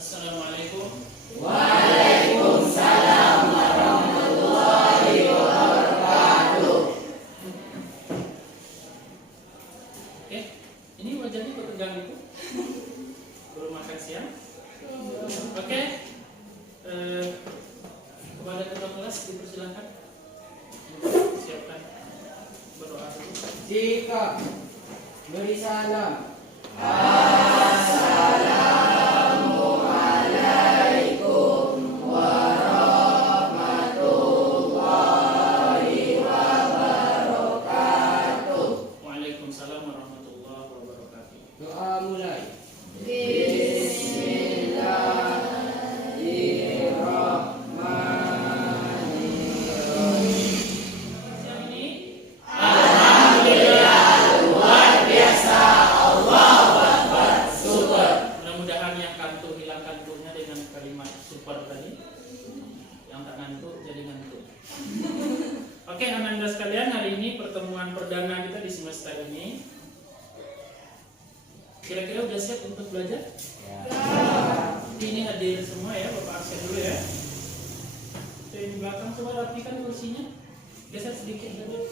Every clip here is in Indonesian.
Assalamualaikum. Waalaikumsalam warahmatullahi wabarakatuh. Oke, ini wajahnya kok tegang itu? Belum makan siang? Oke. Kepada ketua kelas dipersilakan siapkan berdoa dulu. Sikap beri salam. Assalamualaikum warahmatullahi wabarakatuh. Waalaikumsalam warahmatullahi wabarakatuh. Doa mulai. Siang ini mudah-mudahan yang kantuk hilang kantuknya dengan kalimat super tadi. Yang tak ngantuk jadi ngantuk. Oke, anak-anak sekalian, hari ini pertemuan perdana kita di semester ini. Kira-kira udah siap untuk belajar? Ini hadir semua ya, Bapak absen dulu ya. Di belakang coba rapikan kursinya. Geser sedikit saja.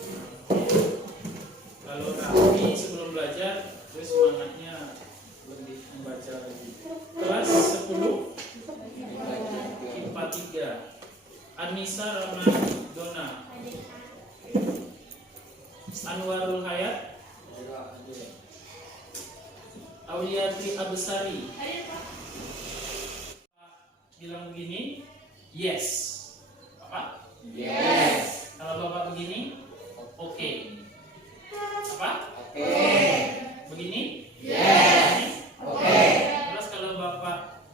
Kalau rapi sebelum belajar, terus semangatnya lebih membaca lagi. Kelas 10 IPA 3 Anissa Ramadona, Anwarul Hayat, Auliatri Abesari. Bilang begini, yes. Apa? Yes. Kalau Bapak begini, oke. Apa? Oke. Begini? Yes. Oke. Terus kalau Bapak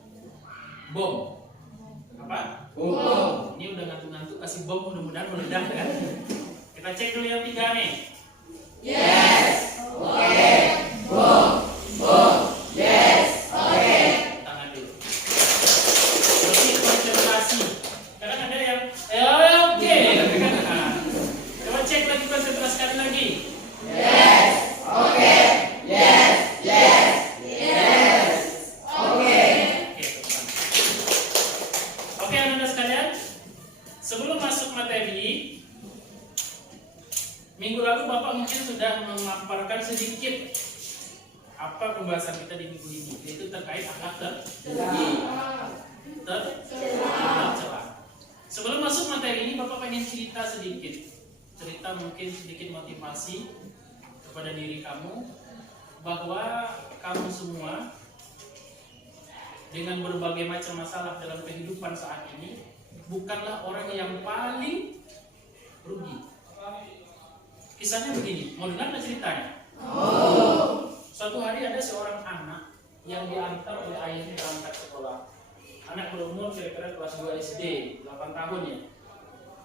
bom, apa? Bom. Ini udah ngantuk-ngantuk, kasih bom mudah-mudahan meledak kan? Kita cek dulu yang 3 nih. Yes. Oke. Bom. Bom. Yes. Oke. Tangan dulu. Lebih konsentrasi. Kadang ada yang oke. Coba cek lagi, konsentrasi sekali lagi. Yes. Oke. Yes. Yes. Yes. Oke. Oke, anak-anak sekalian, sebelum masuk materi, minggu lalu Bapak mungkin sudah memaparkan sedikit apa pembahasan kita di minggu ini, yaitu terkait akhlak tercela. Sebelum masuk materi ini, Bapak pengen cerita mungkin sedikit motivasi kepada diri kamu bahwa kamu semua dengan berbagai macam masalah dalam kehidupan saat ini bukanlah orang yang paling rugi. Kisahnya begini, mau dengar ceritanya? Suatu hari ada seorang anak yang diantar oleh ayahnya berangkat sekolah. Anak berumur kira-kira kelas 2 SD, 8 tahun ya.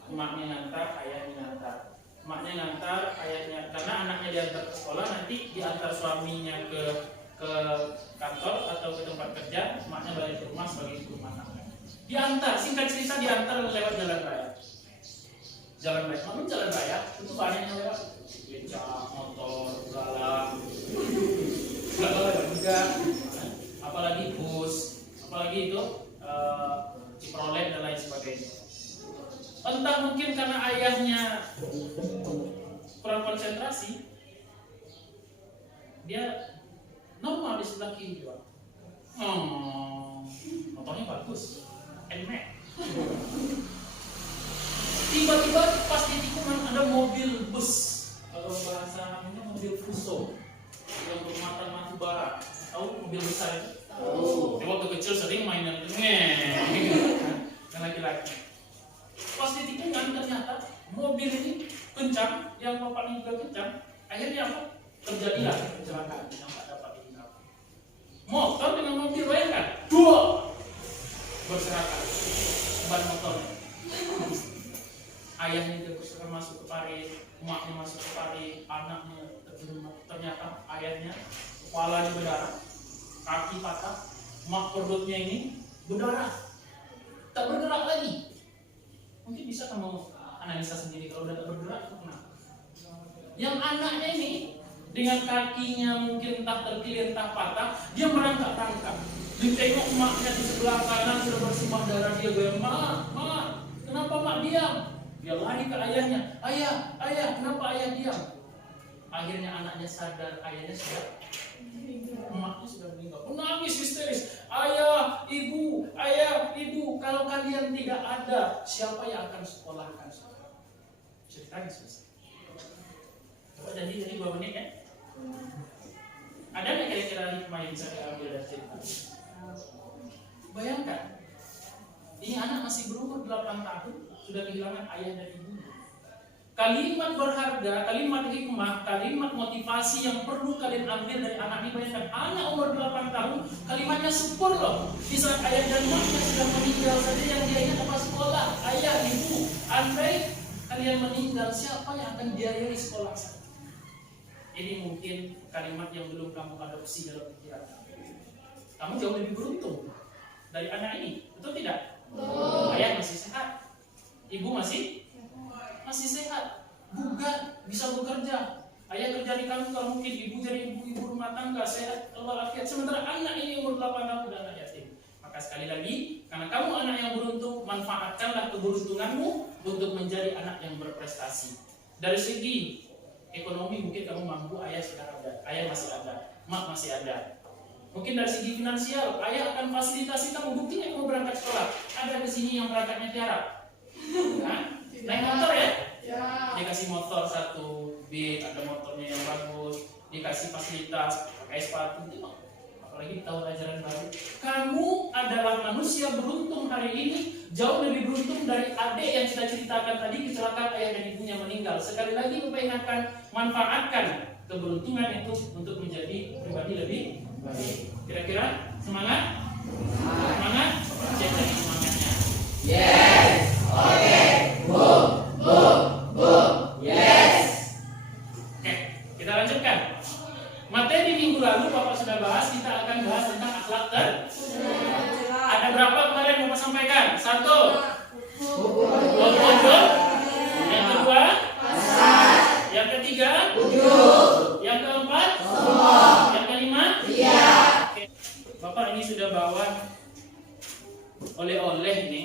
Emaknya ngantar, ayahnya ngantar. Emaknya ngantar, ayahnya, karena anaknya diantar ke sekolah, nanti diantar suaminya ke kantor atau ke tempat kerja, emaknya balik ke rumah sebagai ibu rumah tangga. Diantar, singkat cerita diantar lewat jalan raya. Jalan raya, namun jalan raya itu banyak yang lewat, becak, motor, galang, juga, apalagi bus, apalagi itu Ciprolet dan lain sebagainya. Entah mungkin karena ayahnya kurang konsentrasi, dia normal di sebelah kiri juga. Motornya bagus, enak. Tiba-tiba pas di tikungan ada mobil bus, kalau bahasa namanya mobil fuso yang bermuatan batu bara. Tahu mobil besar itu? Tahu. Waktu kecil sering mainan itu, yang laki-laki. Pas di tikungan ternyata mobil ini kencang, yang bapaknya juga kencang. Akhirnya apa? Terjadilah kecelakaan yang tak dapat dihindarkan. Motor dengan mobil, bayangkan, dua berserakan ban motornya. Ayahnya terus masuk ke parit, emaknya masuk ke parit, anaknya ternyata ayahnya kepalanya berdarah, kaki patah, emak perutnya ini berdarah, tak bergerak lagi. Mungkin bisa kamu analisa sendiri kalau udah tak bergerak, kenapa? Yang anaknya ini dengan kakinya mungkin entah terkilir entah patah, dia merangkak-rangkak. Ditengok emaknya di sebelah kanan sudah bersimbah darah, dia bilang, "Mak, kenapa mak diam?" Dia lari ke ayahnya, ayah, kenapa ayah diam?" Akhirnya anaknya sadar, ayahnya sudah, emaknya sudah meninggal. Menangis histeris, ayah, ibu, kalau kalian tidak ada, siapa yang akan sekolahkan saya?" Ceritanya selesai. Coba jadi 2 menit ya. Ada nggak kira-kira hikmah yang bisa diambil dari cerita? Bayangkan, ini anak masih berumur 8 tahun, sudah kehilangan ayah dan ibunya. Kalimat berharga, kalimat hikmah, kalimat motivasi yang perlu kalian ambil dari anak ini. Bayangkan, anak umur 8 tahun, kalimatnya syukur loh. Di saat ayah dan ibunya sudah meninggal saja, yang dia ingat apa? Sekolah, ayah, ibu. Andai kalian meninggal, siapa yang akan biayai sekolah saya? Ini mungkin kalimat yang belum kamu adopsi dalam pikiran kamu. Kamu jauh lebih beruntung dari anak ini, betul tidak? Ayah masih sehat, ibu masih sehat, bugar, bisa bekerja. Ayah kerja di kantor, mungkin ibu jadi ibu rumah tangga, sehat, walafiat. Sementara anak ini umur 8 tahun dan anak yatim. Maka sekali lagi, karena kamu anak yang beruntung, manfaatkanlah keberuntunganmu untuk menjadi anak yang berprestasi. Dari segi ekonomi mungkin kamu mampu, ayah sudah ada, ayah masih ada, mak masih ada. Mungkin dari segi finansial, ayah akan fasilitasi kamu. Buktinya kamu berangkat sekolah, ada di sini yang berangkatnya Tiara, kan? Naik motor ya? Dikasih motor 1 B, ada motornya yang bagus, dikasih fasilitas, pakai sepatu, apalagi di tahun ajaran baru. Kamu adalah manusia beruntung hari ini, jauh lebih beruntung dari adik yang kita ceritakan tadi, kecelakaan ayah dan ibunya meninggal. Sekali lagi Bapak ingatkan, manfaatkan keberuntungan itu untuk menjadi pribadi lebih baik. Kira-kira semangat? Semangat? Cek lagi semangatnya. Yes. Oke. Boom. Yes. Oke, kita lanjutkan. Materi minggu lalu Bapak sudah bahas, kita akan bahas tentang akhlak tercela. Ada berapa kemarin Bapak sampaikan? 1. Wujud. Yang kedua? Yang ketiga? Yang keempat? Yang kelima? Oke. Bapak ini sudah bawa oleh-oleh ini,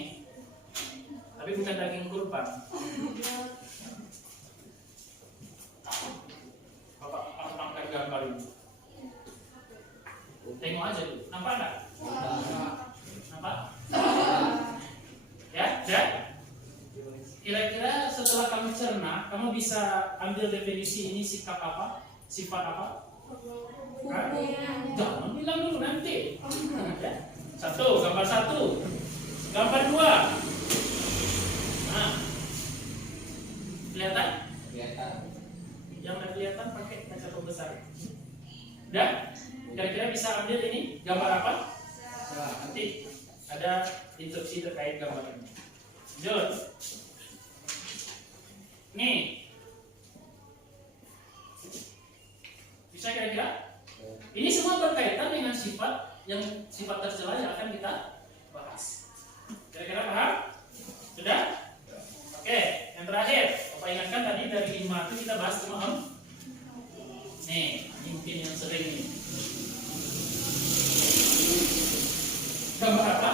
tapi bukan daging kurban. Bapak angkat gambar ini. Tengok aja dulu. Nampak enggak? Nampak? Ya? Kira-kira setelah kamu cerna, kamu bisa ambil definisi ini sikap apa? Sifat apa? Hah? Jangan bilang dulu nanti. Ya. 1, gambar 1. Gambar 2. Nah. Kelihatan? Yang nggak kelihatan pakai kaca pembesar. Udah? Kira-kira bisa ambil ini gambar apa? Nanti ada instruksi terkait gambar ini. Lanjut. Nih. Bisa kira-kira? Ini semua berkaitan dengan sifat tercela yang akan kita bahas. Kira-kira paham? Sudah? Oke, yang terakhir, Bapak ingatkan tadi dari 5 itu kita bahas cuma nih, ini mungkin yang sering nih. Gambar apa?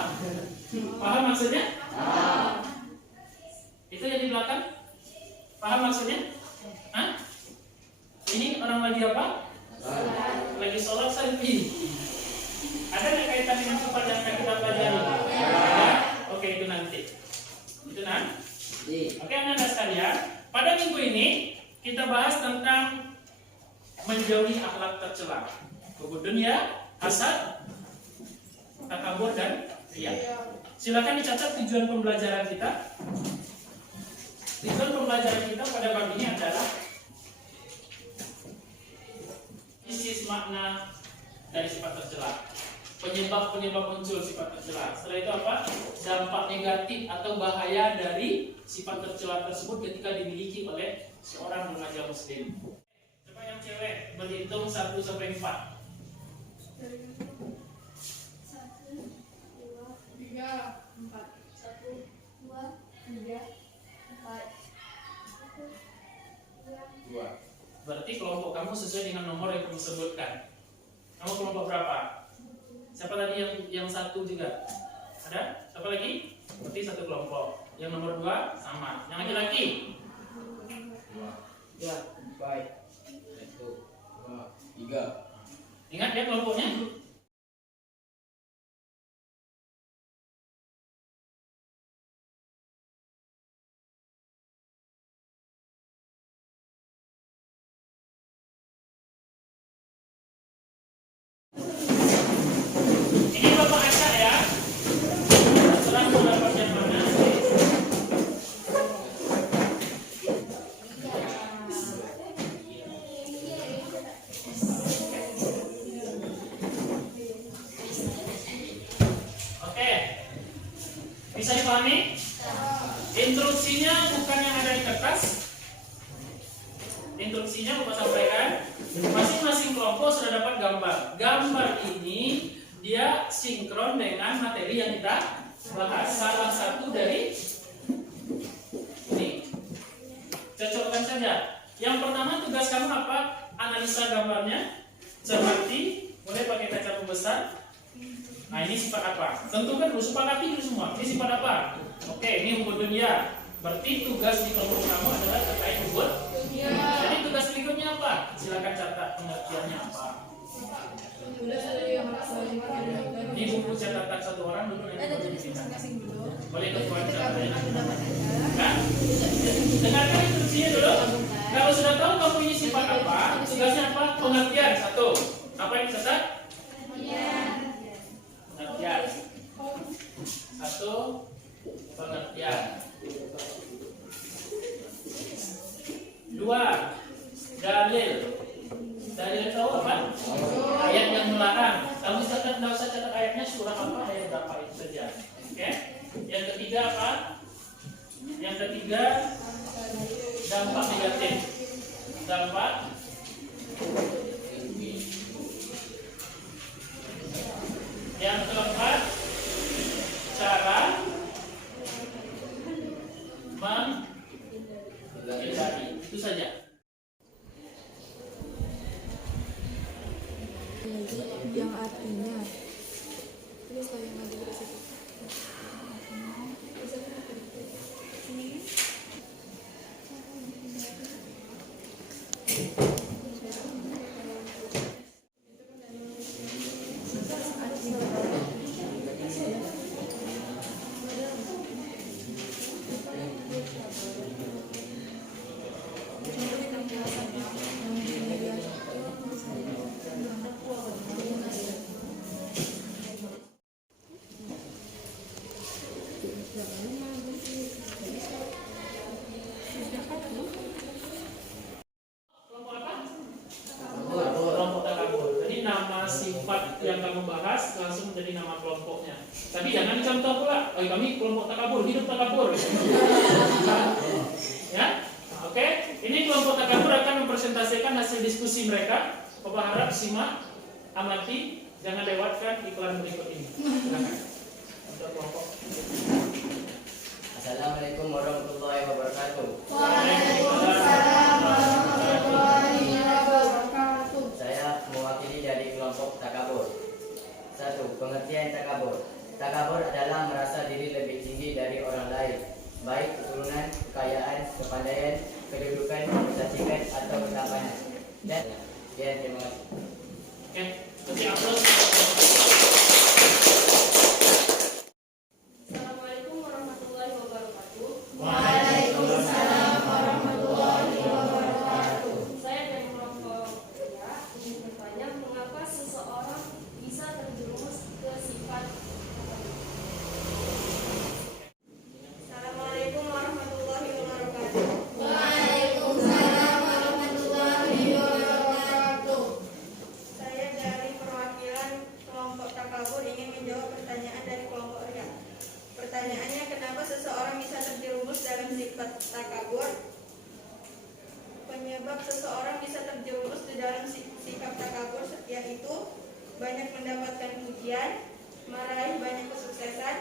Paham maksudnya? Itu yang di belakang? Paham maksudnya? Hah? Ini orang lagi apa? Lagi sholat selfie. Ada nggak kaitan dengan sifat yang akan kita pelajari? Oke, itu nanti. Itu nanti. Oke, anak-anak sekalian, pada minggu ini kita bahas tentang menjauhi akhlak tercela. Kemudian ya, hasad, takabur dan riya. Silakan dicatat tujuan pembelajaran kita. Tujuan pembelajaran kita pada bab ini adalah isi makna dari sifat tercela. Penyebab muncul sifat tercela. Setelah itu apa? Dampak negatif atau bahaya dari sifat tercela tersebut ketika dimiliki oleh seorang remaja muslim. Coba yang cewek berhitung 1 sampai 4. 1, 2, 3, 4. 1, 2, 3, 4. 2. Berarti kelompok kamu sesuai dengan nomor yang kamu sebutkan. Kamu kelompok berapa? 1. Siapa tadi yang satu juga? Ada? Siapa lagi? Berarti satu kelompok. Yang nomor 2 sama. Yang laki-laki? Ya, baik. 1, 2, 3. Ingat ya kelompoknya? Ini Bapak acak ya. Setelah mendapat yang mana? Oke. Bisa dipahami? Instruksinya bukan yang ada di kertas. Instruksinya Bapak sampaikan. Masing-masing kelompok sudah dapat gambar. Gambar ini dia sinkron dengan materi yang kita bahas. Salah satu dari ini. Cocokkan saja. Yang pertama tugas kamu apa? Analisa gambarnya. Cermati. Boleh pakai kaca pembesar. Nah ini sifat apa? Tentukan dulu, sepakati dulu semua. Ini sifat apa? Oke, ini hukum dunia. Berarti tugas di kelompok kamu adalah terkait hukum. Jadi tugas berikutnya apa? Silakan catat pengertiannya apa. Di buku catatan satu orang dulu nanti boleh keluar catatannya. Kan? Dengarkan instruksinya dulu. Kalau sudah tahu kamu ini sifat apa, tugasnya apa? Pengertian satu. Apa yang dicatat? Pengertian. Satu, pengertian. 2, dalil. Dalil tahu apa? Ayat yang melarang. Kamu tidak usah catat ayatnya surah apa, ayat berapa itu saja. Oke? Yang ketiga apa? Yang ketiga dampak negatif. Dampak yang keempat cara menghindari. Itu saja. Yang artinya terus yang ada di situ. Kelompok apa? Kelompok takabur. Jadi nama sifat yang kamu bahas langsung menjadi nama kelompoknya. Tapi jangan dicontoh pula. Oh, kami kelompok takabur, hidup takabur. Ya, oke. Ini kelompok takabur akan mempresentasikan hasil diskusi mereka. Bapak harap simak, amati, jangan lewatkan iklan berikut ini. Silakan. Untuk kelompok. Assalamualaikum warahmatullahi wabarakatuh. Waalaikumsalam warahmatullahi wabarakatuh. Saya mewakili dari kelompok takabur. 1. Pengertian takabur. Takabur adalah merasa diri lebih tinggi dari orang lain, baik keturunan, kekayaan, kepandaian, kedudukan, kecantikan, atau ketampanan. Dan terima kasih. Oke, kasih aplaus. Assalamualaikum warahmatullahi wabarakatuh. Waalaikumsalam warahmatullahi wabarakatuh. Saya dari kelompok ya ingin bertanya mengapa seseorang bisa terjerumus ke sifat. Assalamualaikum warahmatullahi wabarakatuh. Waalaikumsalam warahmatullahi wabarakatuh. Saya dari perwakilan kelompok takabur ingin menjawab pertanyaan dari kelompok Ria. Pertanyaannya, kenapa seseorang bisa terjerumus dalam sifat takabur? Penyebab seseorang bisa terjerumus di dalam sikap takabur yaitu banyak mendapatkan pujian, meraih banyak kesuksesan,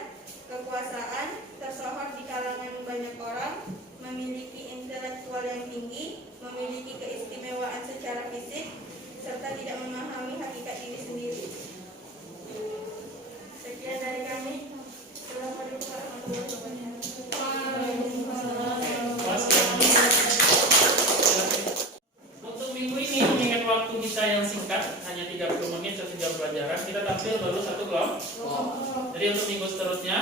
kekuasaan, tersohor di kalangan banyak orang, memiliki intelektual yang tinggi, memiliki keistimewaan secara fisik, serta tidak memahami hakikat diri sendiri. tampil baru satu kelompok. Jadi untuk minggu seterusnya,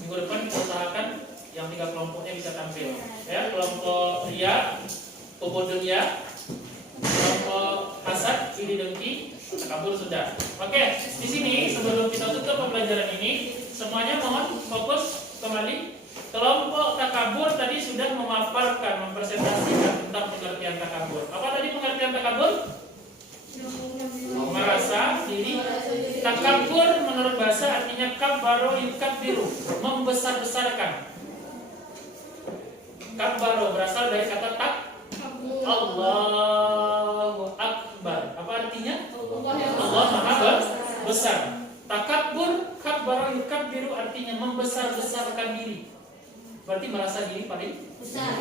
minggu depan kita usahakan yang 3 kelompoknya bisa tampil. Ya, kelompok ria, kebodon ya, kelompok hasad, iri dengki, takabur sudah. Oke, di sini sebelum kita tutup pembelajaran ini, semuanya mohon fokus kembali. Kelompok takabur tadi sudah memaparkan, mempresentasikan tentang pengertian takabur. Apa tadi pengertian takabur? Merasa diri. Takabur menurut bahasa artinya kabbaro yukabbiru, membesar-besarkan. Kabbaro berasal dari kata tak. Allahu Akbar. Apa artinya? Allah Maha Besar. Takabur, kabbaro yukabbiru artinya membesar-besarkan diri. Berarti merasa diri paling Besar.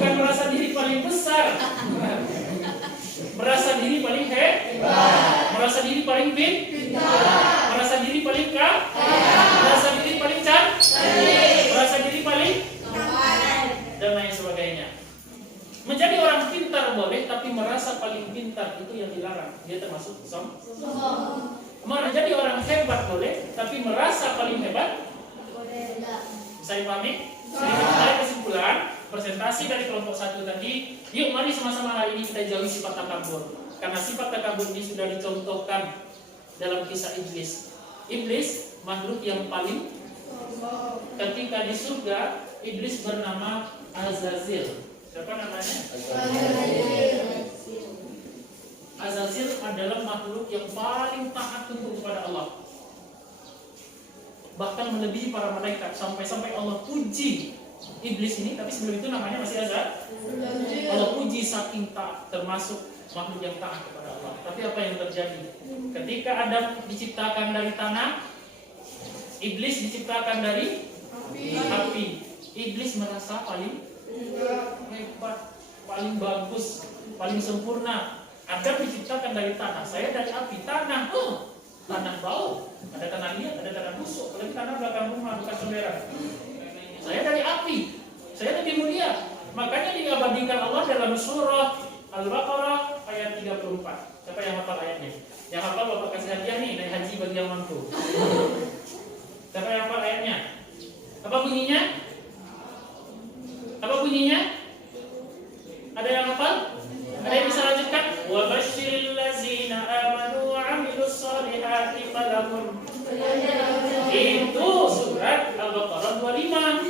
bukan merasa diri paling besar. Merasa diri paling hebat. Merasa diri paling pintar. Merasa diri paling kaya. Merasa diri paling cantik. Merasa diri paling dan lain sebagainya. Menjadi orang pintar boleh, tapi merasa paling pintar itu yang dilarang. Dia termasuk sombong. Menjadi orang hebat boleh, tapi merasa paling hebat bisa dipahami? Dari kesimpulan presentasi dari kelompok 1 tadi, yuk mari sama-sama hari ini kita jauhi sifat takabur. Karena sifat takabur ini sudah dicontohkan dalam kisah iblis. Iblis makhluk yang paling, ketika di surga iblis bernama Azazil. Siapa namanya? Azazil adalah makhluk yang paling taat tunduk kepada Allah. Bahkan melebihi para malaikat, sampai-sampai Allah puji iblis ini, tapi sebelum itu namanya masih Azazil. Allah puji saking taat, termasuk makhluk yang taat kepada Allah. Tapi apa yang terjadi? Ketika Adam diciptakan dari tanah, iblis diciptakan dari api. Iblis merasa paling hebat, paling bagus, paling sempurna. Adam diciptakan dari tanah, saya dari api. Tanah, tanah bau, ada tanah liat, ada tanah busuk. Apalagi tanah belakang rumah, bukan saudara. Saya dari api, saya lebih mulia. Makanya diabadikan Allah dalam surah Al-Baqarah ayat 34. Siapa yang hafal ayatnya? Yang hafal Bapak kasih hadiah nih, naik haji bagi yang mampu. Siapa yang hafal ayatnya? Apa bunyinya? Apa bunyinya? Ada yang hafal? Ada yang bisa lanjutkan? Wa basyiril ladzina amanu wa 'amilus shalihati falahum. Itu surat Al-Baqarah 25.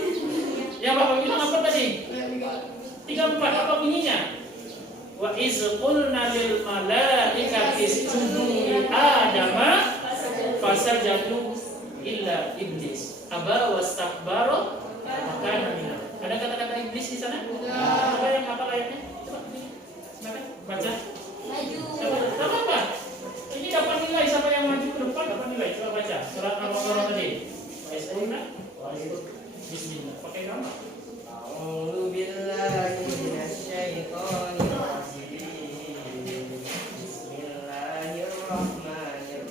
Yang Bapak bilang apa tadi? 34. Apa bunyinya? Wa iz qulna lil malaikati isjudu li adama fasajadu illa iblis aba wastakbara wa kana minal. Ada kata-kata iblis di sana? Ada yang hafal ayatnya? Coba baca. Maju. Apa? Ini dapat nilai, siapa yang maju ke depan dapat nilai. Coba baca surat Al-Baqarah tadi. Bismillah. Pakai gambar. A'udzu billahi minasyaitonir rajim. Bismillahirrahmanirrahim.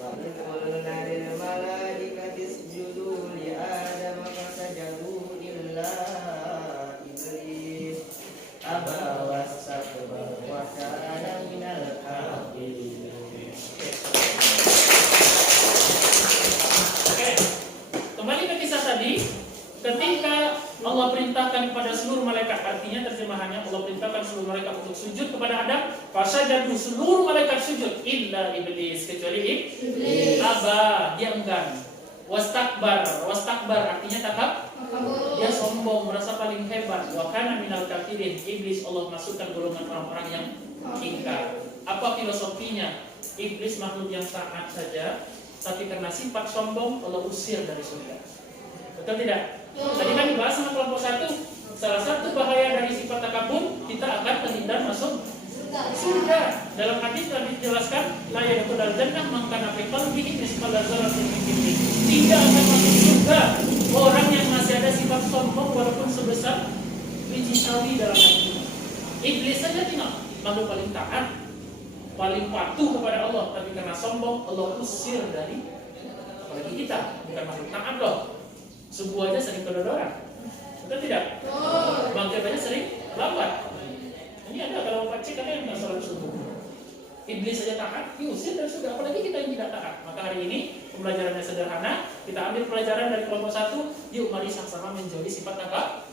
Wa qulna lil malaikati isjudu li adama fasajadu illa iblis aba wastakbara wa kana minal kafirin. Oke. Kembali ke kisah tadi. Ketika Allah perintahkan kepada seluruh malaikat, artinya terjemahannya Allah perintahkan seluruh malaikat untuk sujud kepada Adam, fasajadu, seluruh malaikat sujud illa iblis, kecuali iblis. Aba, dia enggan. Wastakbar artinya takabur. Dia sombong, merasa paling hebat. Wa kana minal kafirin, iblis Allah masukkan golongan orang-orang yang ingkar. Apa filosofinya? Iblis makhluk yang taat saja, tapi karena sifat sombong Allah usir dari surga. Betul tidak? Tadi kan dibahas sama kelompok 1. Salah satu bahaya dari sifat takabur, kita akan terhindar masuk surga. Dalam hadis telah dijelaskan, la yadkhulul jannah man kana fi qalbihi mithqala dzarratin min kibrin. Tidak akan masuk surga orang yang masih ada sifat sombong walaupun sebesar biji sawi dalam hatinya. Iblis saja tidak, makhluk paling taat, paling patuh kepada Allah, tapi karena sombong Allah usir dari, apalagi kita bukan makhluk taat loh. Subuh aja sering kedodoran, betul tidak? Maghrib aja sering lambat. Ini Ini ada kalau Pak cek ada yang nggak sholat subuh. Iblis saja taat, diusir dari surga, apalagi kita yang tidak taat. Maka hari ini pembelajarannya sederhana. Kita ambil pelajaran dari kelompok 1. Yuk mari sama-sama menjauhi sifat takabur.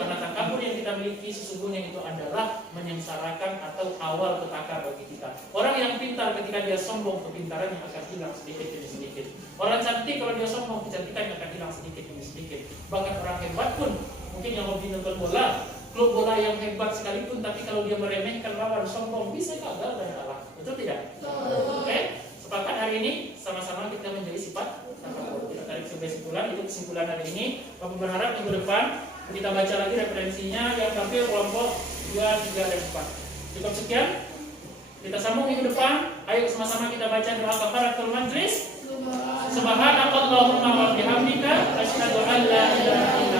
Karena takabur yang kita miliki sesungguhnya itu adalah menyengsarakan atau awal petaka bagi kita. Orang yang pintar ketika dia sombong, kepintarannya akan hilang sedikit demi sedikit. Orang cantik kalau dia sombong, kecantikannya akan hilang sedikit demi sedikit. Bahkan orang hebat pun, mungkin yang hobi nonton bola, klub bola yang hebat sekalipun, tapi kalau dia meremehkan lawan sombong, bisa gagal dan kalah. Betul tidak? Oke? Sepakat hari ini sama-sama kita menjadi sifat takabur. Kita tarik sebagai kesimpulan, itu kesimpulan hari ini. Bapak berharap minggu depan kita baca lagi referensinya yang tampil kelompok 2, 3, dan 4. Cukup sekian. Kita sambung minggu depan. Ayo sama-sama kita baca doa kafaratul majlis. Subhanakallahumma wa bihamdika asyhadu an la ilaha illa